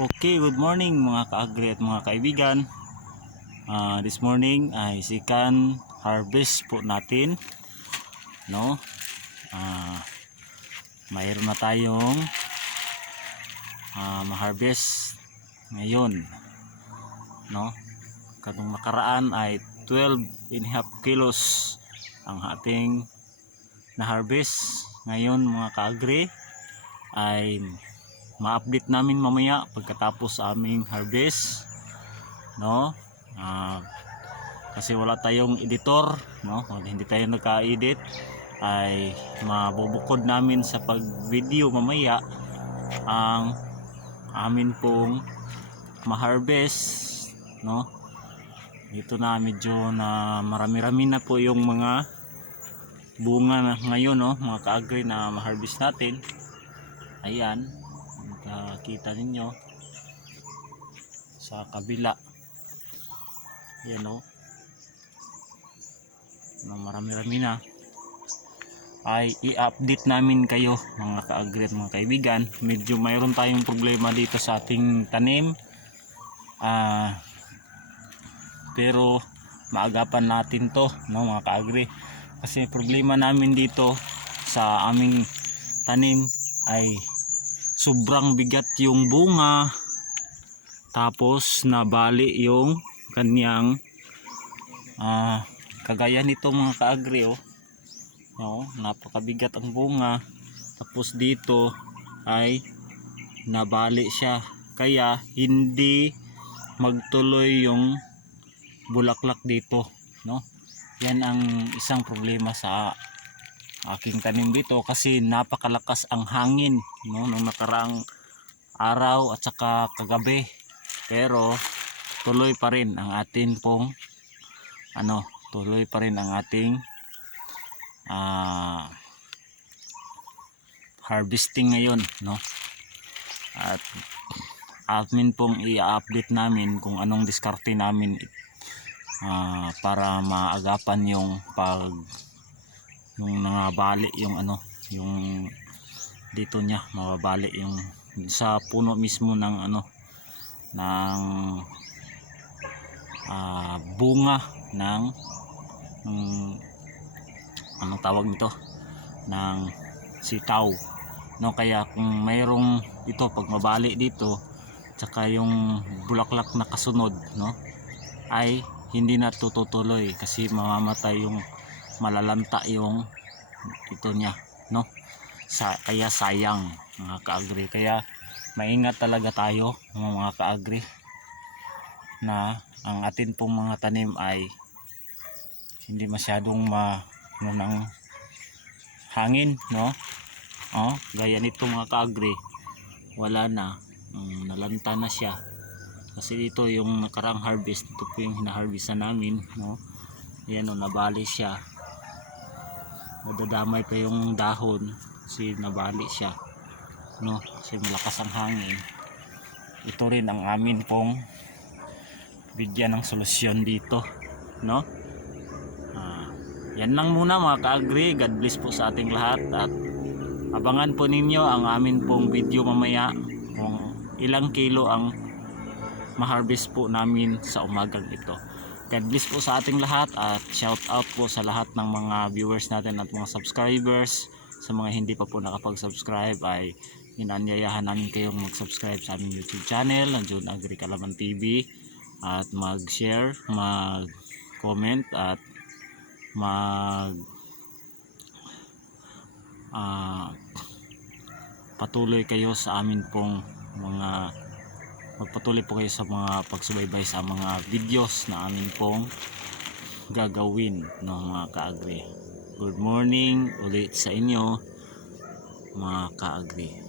Okay, good morning mga kaagri at mga kaibigan. Ah, this morning ay sikan harvest po natin. No? Ah, mayroon na tayong ah, ma-harvest ngayon. No? Kadong nakaraan ay 12 and half kilos ang ating na-harvest. Ngayon mga kaagri ay ma-update namin mamaya pagkatapos aming harvest no? Ah, kasi wala tayong editor no? Hindi tayo nagka-edit. Ay mabubukod namin sa pag video mamaya ang amin pong ma-harvest no? Dito na medyo na marami-rami na po yung mga bunga na ngayon no? Mga kaagri na ma-harvest natin. Ayan nakita ninyo sa kabila. Yan o na marami-rami na. Ay i-update namin kayo mga kaagri at mga kaibigan. Medyo mayroon tayong problema dito sa ating tanim. Ah pero maagapan natin to no mga kaagri kasi problema namin dito sa aming tanim ay sobrang bigat yung bunga. Tapos nabali yung kanyang ah, kagaya nito mga kaagri oh. No, napakabigat ang bunga. Tapos dito ay nabali siya. Kaya hindi magtuloy yung bulaklak dito no? Yan ang isang problema sa aking tanim dito kasi napakalakas ang hangin no nung nakaraang araw at saka kagabi. Pero tuloy pa rin ang atin pong ano tuloy pa rin ang ating ah, harvesting ngayon no. At admin pong i-update namin kung anong diskarte namin ah, para maagapan yung pag yung nangabali yung ano yung dito niya mababali yung sa puno mismo ng ano ng ah, bunga ng ng anong tawag nito? Ng sitaw. No kaya kung mayroong ito pag mabali dito tsaka yung bulaklak na kasunod no ay hindi na tututuloy kasi mamamatay yung malalanta yung ito niya no? Sa kaya sayang mga kaagri. Kaya maingat talaga tayo mga kaagri na ang atin pong mga tanim ay hindi masyadong ma ano ng hangin no? Oh gaya nito mga kaagri wala na. Um, nalanta na siya. Kasi dito yung nakarang harvest ito po yung hinaharvestan namin no? Ayan o nabali siya nadadamay pa yung dahon kasi nabali siya no? Kasi malakas ang hangin. Ito rin ang amin pong bigyan ng solusyon dito no? Ah, yan lang muna mga ka-agree. God bless po sa ating lahat at abangan po ninyo ang amin pong video mamaya kung ilang kilo ang ma-harvest po namin sa umagang ito God bless po sa ating lahat at shout out po sa lahat ng mga viewers natin at mga subscribers. Sa mga hindi pa po nakapag-subscribe ay inanyayahan namin kayong mag-subscribe sa aming YouTube channel June Agri Kalaman TV at mag-share, mag-comment at mag ah, patuloy kayo sa amin pong mga magpatuloy po kayo sa mga pagsubaybay sa mga videos na amin pong gagawin no mga kaagri. Good morning ulit sa inyo mga kaagri